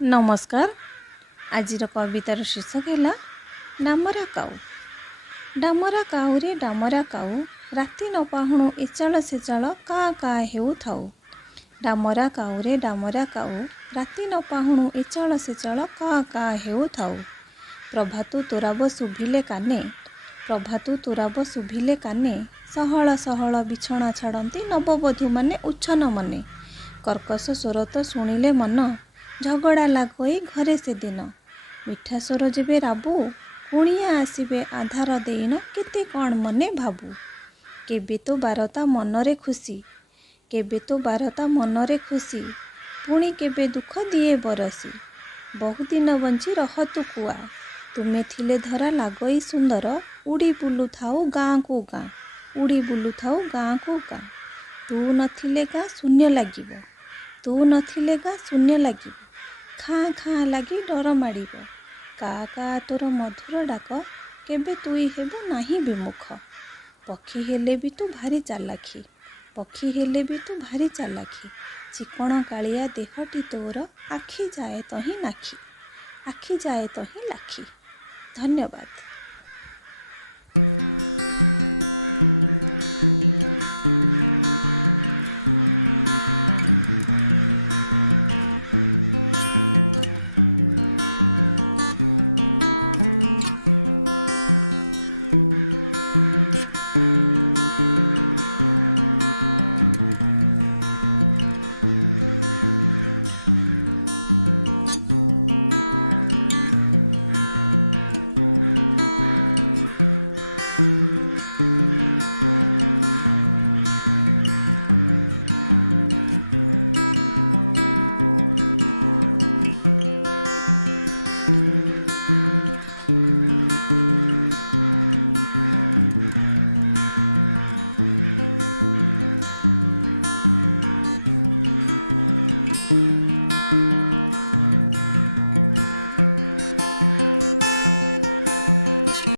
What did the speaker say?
नमस्कार। आज कवितार शीर्षक है डामरा काऊ। डामरा काऊ रे डामरा काऊ, राति न पाहुणु एचाଳ सेचाଳ का का हेउ थाऊ। डामरा काऊ रे डामरा काऊ, राति न पाहुणु एचाଳ सेचाଳ का का हेउ थाऊ। प्रभातु तोराब शुभिले काने, प्रभातु तोराब शुभिले काने, सहଳ सहଳ बिछଣା ଛାଡ଼ନ୍ତି ନବବଧୂ ମାନେ ଉଚ୍ଛନ ମନେ। କର୍କଶ ସ୍ୱର ତ ଶୁଣିଲେ ମନ, ଝଗଡ଼ା ଲାଗୋଇ ଘରେ ସେଦିନ। ମିଠା ସ୍ୱର ଯେବେ ରାବୁ, କୁଣିଆ ଆସିବେ ଆଧାର ଦେଇନ କେତେ କ'ଣ ମନେ ଭାବୁ। କେବେ ତ ବାରତା ମନରେ ଖୁସି, କେବେ ତ ବାରତା ମନରେ ଖୁସି, ପୁଣି କେବେ ଦୁଃଖ ଦିଏ ବରସି। ବହୁଦିନ ବଞ୍ଚି ରହ ତୁ କୁଆ, ତୁମେ ଥିଲେ ଧରା ଲାଗୋଇ ସୁନ୍ଦର, ଉଡ଼ି ବୁଲୁଥାଉ ଗାଁକୁ ଗାଁ, ଉଡ଼ି ବୁଲୁଥାଉ ଗାଁକୁ ଗାଁ। ତୁ ନଥିଲେ ଗାଁ ଶୂନ୍ୟ ଲାଗିବ, ତୁ ନଥିଲେ ଗାଁ ଶୂନ୍ୟ ଲାଗିବ। ଖାଁ ଖାଁ ଲାଗି ଡର ମାଡ଼ିବ, କା କା ତୋର ମଧୁର ଡାକ, କେବେ ତୁଇ ହେବ ନାହିଁ ବିମୁଖ। ପକ୍ଷୀ ହେଲେ ବି ତୁ ଭାରି ଚାଲାଖି, ପକ୍ଷୀ ହେଲେ ବି ତୁ ଭାରି ଚାଲାଖି। ଚିକଣ କାଳିଆ ଦେହଟି ତୋର, ଆଖି ଯାଏ ତହିଁ ନାଖି, ଆଖି ଯାଏ ତହିଁ ଲାଖି। ଧନ୍ୟବାଦ।